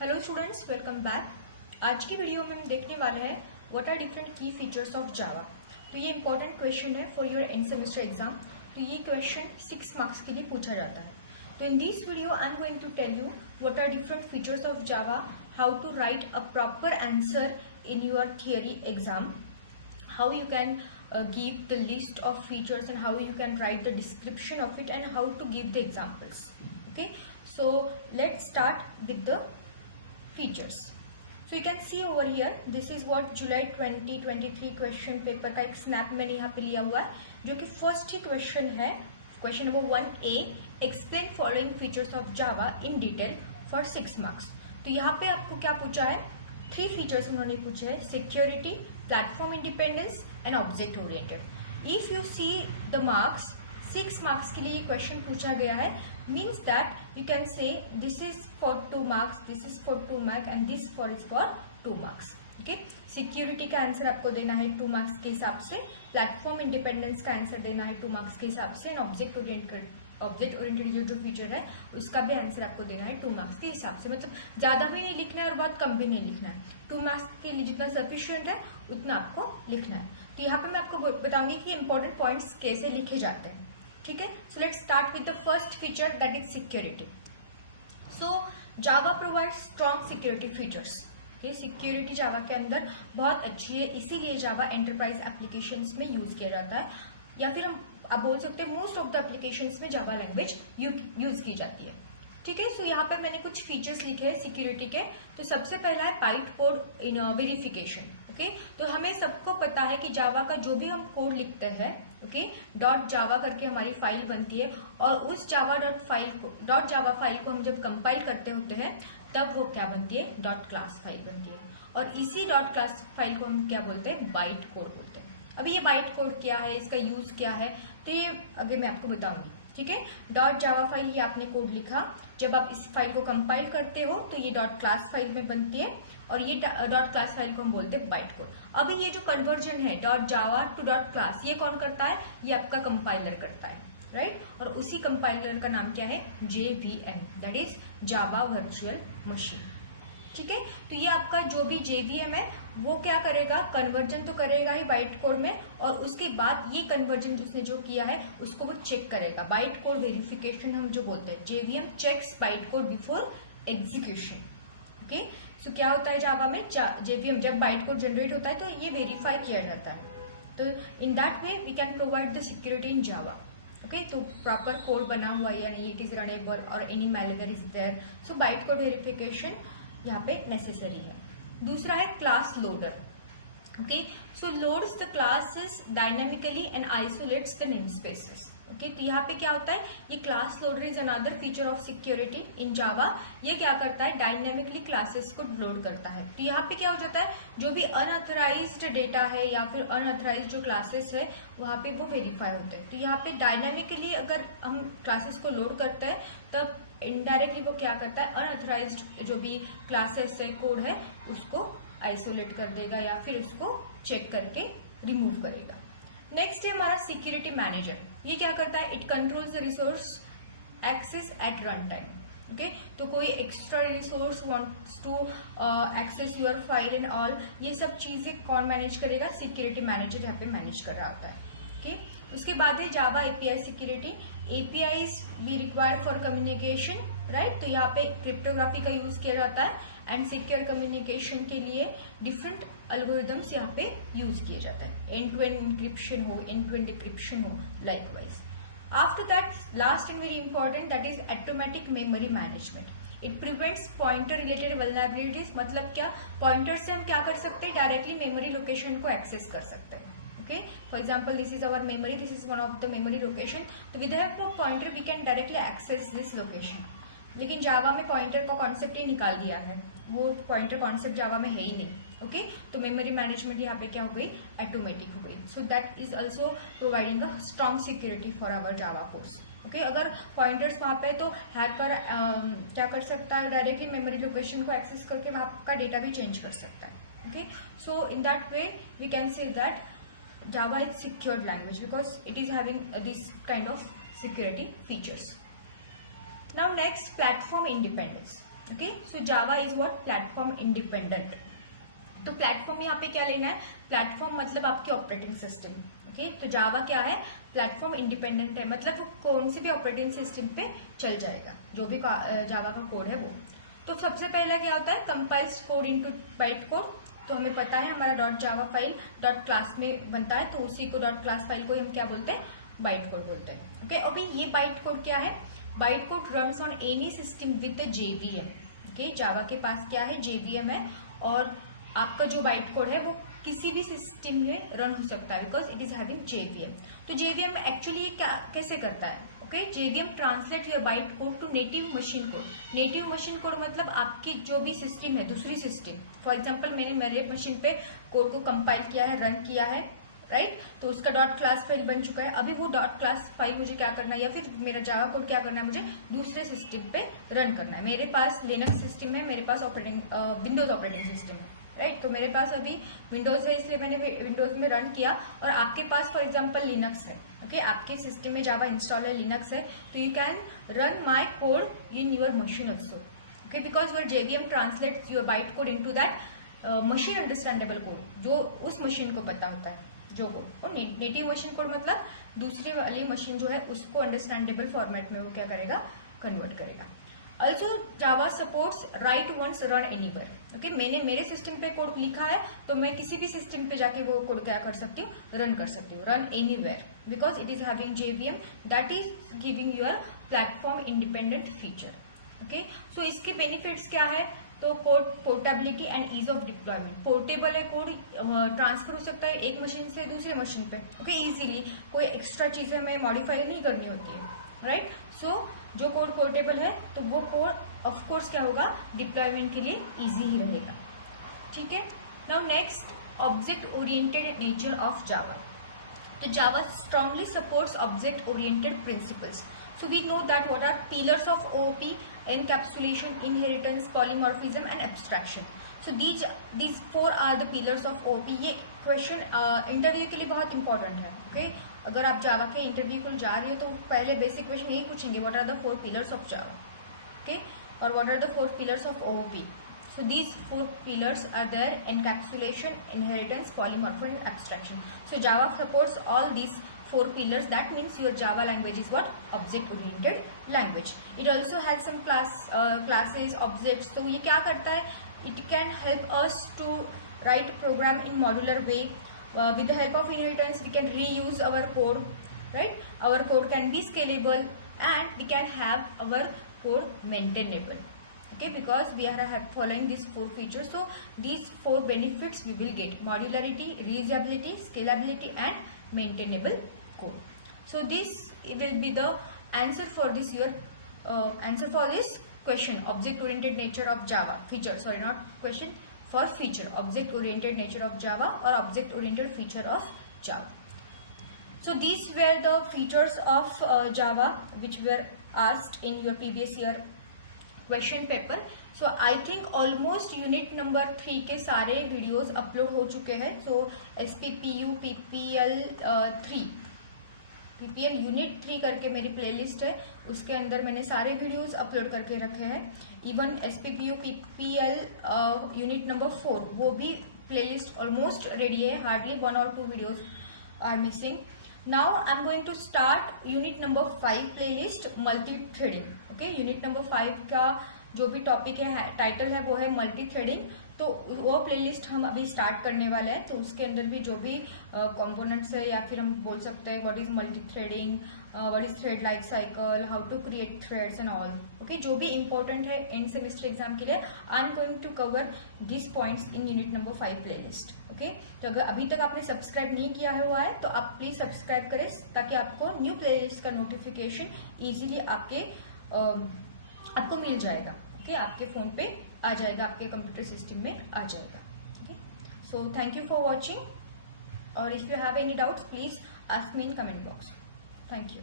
Hello students, welcome back. आज की video में हम देखने वाले हैं व्हाट आर डिफरेंट की फीचर्स ऑफ जावा। तो ये इंपॉर्टेंट क्वेश्चन है for your and semester exam. तो ये क्वेश्चन 6 मार्क्स के लिए पूछा जाता है। तो in this video I am going to tell you what are different features of Java, how to write a proper answer in your theory exam, how you can give the list of features and how you can write the description of it and how to give the examples. Okay, so let's start with the features. So you can see over here, this is what July 2023 question paper का एक snap मैंने यहाँ पे लिया हुआ है, जो कि फर्स्ट ही क्वेश्चन है, question number 1A, explain following features of Java in detail for 6 marks. तो यहाँ पे आपको क्या पूछा है, 3 फीचर्स उन्होंने पूछे हैं, security, platform independence and object oriented. If you see the marks, 6 marks के लिए ये क्वेश्चन पूछा गया है, means that you can say this is for 2 marks, this is for 2 marks and this for is for 2 marks. Okay, security का answer आपको देना है 2 मार्क्स के हिसाब से, प्लेटफॉर्म इंडिपेंडेंस का आंसर देना है 2 मार्क्स के हिसाब से, एंड ऑब्जेक्ट ओरिएंटेड जो फीचर है उसका भी आंसर आपको देना है 2 मार्क्स के हिसाब से। मतलब ज्यादा भी नहीं लिखना है और बहुत कम भी नहीं लिखना है, 2 मार्क्स के लिए जितना सफिशिएंट है उतना आपको लिखना है। तो यहाँ पे मैं आपको बताऊंगी कि इंपॉर्टेंट पॉइंट्स कैसे लिखे जाते हैं। ठीक है, so let's start with the first feature, that is security. So Java provide strong security features. Security Java के अंदर बहुत अच्छी है, इसीलिए जावा एंटरप्राइज एप्लीकेशंस में यूज किया जाता है, या फिर हम आप बोल सकते हैं मोस्ट ऑफ द एप्लीकेशंस में जावा लैंग्वेज यूज की जाती है। ठीक है, सो यहाँ पे मैंने कुछ फीचर्स लिखे हैं सिक्योरिटी के। तो सबसे पहला है बाइट कोड इन वेरिफिकेशन। ओके, तो हमें सबको पता है कि जावा का जो भी हम कोड लिखते हैं, ओके, डॉट जावा करके हमारी फाइल बनती है, और उस डॉट जावा फाइल को हम जब कंपाइल करते होते हैं तब वो क्या बनती है, डॉट क्लास फाइल बनती है, और इसी डॉट क्लास फाइल को हम क्या बोलते हैं, बाइट कोड बोलते हैं। अभी ये बाइट कोड क्या है, इसका यूज क्या है, तो ये आगे मैं आपको बताऊंगी। ठीक है, डॉट जावा फाइल ये आपने कोड लिखा, जब आप इस फाइल को कंपाइल करते हो तो ये डॉट क्लास फाइल में बनती है, और ये डॉट क्लास फाइल को हम बोलते हैं बाइट कोड। अभी ये जो कन्वर्जन है dot Java to dot class, ये कौन करता है, ये आपका कंपाइलर करता है, राइट। और उसी कंपाइलर का नाम क्या है, JVM, that is Java virtual machine. ठीक है, तो ये आपका जो भी JVM है वो क्या करेगा, कन्वर्जन तो करेगा ही बाइट कोड में, और उसके बाद ये कन्वर्जन जिसने जो किया है उसको वो चेक करेगा। बाइट कोड वेरिफिकेशन हम जो बोलते हैं, JVM checks byte code before execution. Okay, so क्या होता है जावा में, JVM जब बाइट कोड जनरेट होता है तो ये वेरीफाई किया जाता है। तो in that way we can provide the security in Java. Okay, तो प्रॉपर कोड बना हुआ है या नहीं, इट इज रनेबल और any malware is there, so byte code verification यहाँ पे नेसेसरी है। दूसरा है class loader. Okay, so loads the classes dynamically and isolates the name spaces. Okay, तो यहाँ पे क्या होता है, ये class loader is another feature of security in जावा। ये क्या करता है, डायनामिकली क्लासेस को लोड करता है। तो यहाँ पे क्या हो जाता है, जो भी अनऑथराइज्ड डेटा है या फिर अनऑथराइज्ड जो क्लासेस है वहाँ पे वो वेरीफाई होते हैं। तो यहाँ पे डायनामिकली अगर हम क्लासेस को लोड करते हैं तब इनडायरेक्टली वो क्या करता है, अनऑथराइज्ड जो भी क्लासेस है, कोड है, उसको आइसोलेट कर देगा या फिर उसको चेक करके रिमूव करेगा। नेक्स्ट है हमारा सिक्योरिटी मैनेजर। ये क्या करता है, it controls the resource access at run time. Okay, तो कोई extra resource wants to access your file and all, ये सब चीजें कौन मैनेज करेगा, सिक्योरिटी मैनेजर यहाँ पे मैनेज कर रहा होता है। ओके, उसके बाद है जावा API सिक्योरिटी। APIs भी रिक्वायर्ड फॉर कम्युनिकेशन, राइट। तो यहाँ पे क्रिप्टोग्राफी का यूज किया जाता है, एंड सिक्योर कम्युनिकेशन के लिए डिफरेंट एल्गोरिथम्स यहाँ पे यूज किए जाते हैं, एंड टू एंड इंक्रिप्शन हो, एंड टू एंड डिक्रिप्शन हो, likewise. After that, last and very important, that is automatic memory management. It prevents pointer related vulnerabilities. मतलब क्या, पॉइंटर से हम क्या कर सकते हैं, डायरेक्टली मेमोरी लोकेशन को एक्सेस कर सकते हैं। Okay, for example, this is our memory, this is one of the memory location. तो with the help of pointer we can directly access this location. लेकिन जावा में पॉइंटर का कॉन्सेप्ट ही निकाल दिया है, वो पॉइंटर कॉन्सेप्ट जावा में है ही नहीं। ओके, तो मेमोरी मैनेजमेंट यहाँ पे क्या हो गई, ऑटोमेटिक हो गई। So that is also providing a strong security for our Java course. Okay, अगर पॉइंटर्स वहाँ पे तो हैकर क्या कर सकता है, डायरेक्टली मेमोरी लोकेशन को एक्सेस करके वहाँ का डेटा भी चेंज कर सकता है। Okay, so in that way we can say that Java is secured language because it is having this kind of security features. Now next, platform independence. Okay, so Java is what, platform independent. तो platform यहाँ पे क्या लेना है, platform मतलब आपके operating system. Okay, तो जावा क्या है, प्लेटफॉर्म इंडिपेंडेंट है, मतलब वो कौन से भी ऑपरेटिंग सिस्टम पे चल जाएगा, जो भी जावा का कोड है वो। तो सबसे पहला क्या होता है, compiles code into byte code. तो हमें पता है हमारा dot Java file dot class में बनता है, तो उसी को डॉट क्लास फाइल को हम क्या बोलते हैं, बाइट कोड बोलते हैं। ओके, अभी ये बाइट कोड क्या है, byte code runs on any system with JVM. Okay, Java के पास क्या है, जेवीएम है, और आपका जो बाइट कोड है वो किसी भी सिस्टम में रन हो सकता है, because it is having JVM. तो जेवीएम एक्चुअली क्या कैसे करता है, okay, JVM translate your byte code to native machine code. Native machine code मतलब आपकी जो भी सिस्टम है, दूसरी सिस्टम, फॉर एग्जांपल मैंने मेरे मशीन पे कोड को कंपाइल किया है, रन किया है, राइट, तो उसका डॉट क्लास फाइल बन चुका है। अभी वो डॉट क्लास फाइल मुझे क्या करना है, या फिर मेरा जावा कोड क्या करना है, मुझे दूसरे सिस्टम पे रन करना है। मेरे पास लिनक्स सिस्टम है, मेरे पास विंडोज ऑपरेटिंग सिस्टम है, राइट, तो मेरे पास अभी विंडोज है, इसलिए मैंने विंडोज में रन किया, और आपके पास फॉर एग्जांपल लिनक्स है। ओके, आपके सिस्टम में जावा इंस्टॉल है, लिनक्स है, तो you can run my code in your machine also. Okay, because your JVM translates your byte code into that machine understandable code, जो उस मशीन को पता होता है, जो कोड। और नेटिव मशीन कोड मतलब दूसरी वाली मशीन जो है उसको अंडरस्टैंडेबल फॉर्मेट में वो क्या करेगा, कन्वर्ट करेगा। Also Java supports write once run anywhere. Okay, मैंने मेरे सिस्टम पे कोड लिखा है, तो मैं किसी भी सिस्टम पे जाके वो कोड क्या कर सकती हूँ, रन कर सकती हूँ, run anywhere, because it is having JVM that is giving your platform independent feature. Okay, so इसके बेनिफिट्स क्या है, तो code portability and ease of deployment. Portable है, कोड ट्रांसफर हो सकता है एक मशीन से दूसरे मशीन पे, ओके, इजीली, कोई एक्स्ट्रा चीजें हमें मॉडिफाई नहीं करनी होती है, राइट। सो जो कोड पोर्टेबल है तो वो कोड ऑफ कोर्स क्या होगा, डिप्लॉयमेंट के लिए इजी ही रहेगा, ठीक है। Now next, object oriented nature of Java. तो जावा strongly supports object oriented principles. So we know that what are pillars of OOP: encapsulation, inheritance, polymorphism and abstraction. So these four are the pillars of OOP. ये question interview के लिए बहुत important है। Okay, अगर आप जावा के interview को जा रही हो तो पहले बेसिक क्वेश्चन यही पूछेंगे, what are the 4 pillars of Java, okay, और what are the 4 pillars of OOP. So these 4 pillars are there: encapsulation, inheritance, polymorphism and abstraction. So Java supports all these 4 pillars. That means your Java language is what? Object oriented language. It also has some classes, objects. तो ये क्या करता है? It can help us to write program in modular way. With the help of inheritance, we can reuse our code, right? Our code can be scalable and we can have our code maintainable. Okay, because we are following these 4 features, so these 4 benefits we will get: modularity, reusability, scalability and maintainable code. So this will be the answer for this question, object oriented nature of Java feature, sorry, not question, for feature, object oriented nature of Java or object oriented feature of Java. So these were the features of Java which were asked in your previous year question paper. So I think almost unit number 3 के सारे videos upload हो चुके हैं। सो SPPU PPL 3 PPL unit 3 करके मेरी playlist है, उसके अंदर मैंने सारे वीडियोस अपलोड करके रखे हैं। Even SPPU PPL unit number 4 वो भी प्लेलिस्ट ऑलमोस्ट रेडी है, हार्डली 1 और 2 videos are missing. Now I am going to start unit number 5 playlist, multi threading. Okay, unit number 5 का जो भी टॉपिक है, टाइटल है, वो है मल्टी थ्रेडिंग। तो वो प्लेलिस्ट हम अभी स्टार्ट करने वाले हैं। तो उसके अंदर भी जो भी कंपोनेंट्स है, या फिर हम बोल सकते हैं what is multi threading, what is thread life cycle, how to create threads and all. Okay, जो भी इंपॉर्टेंट है एंड सेमेस्टर एग्जाम के लिए, I am going to cover this points in unit number 5 playlist. Okay, तो अगर अभी तक आपने सब्सक्राइब नहीं किया हुआ है तो आप प्लीज सब्सक्राइब करें, ताकि आपको न्यू प्लेलिस्ट का नोटिफिकेशन इजीली आपको मिल जाएगा। ओके, आपके फोन पे आ जाएगा, आपके कंप्यूटर सिस्टम में आ जाएगा। Okay, so thank you for watching, और if you have any doubts please ask me in comment box. Thank you.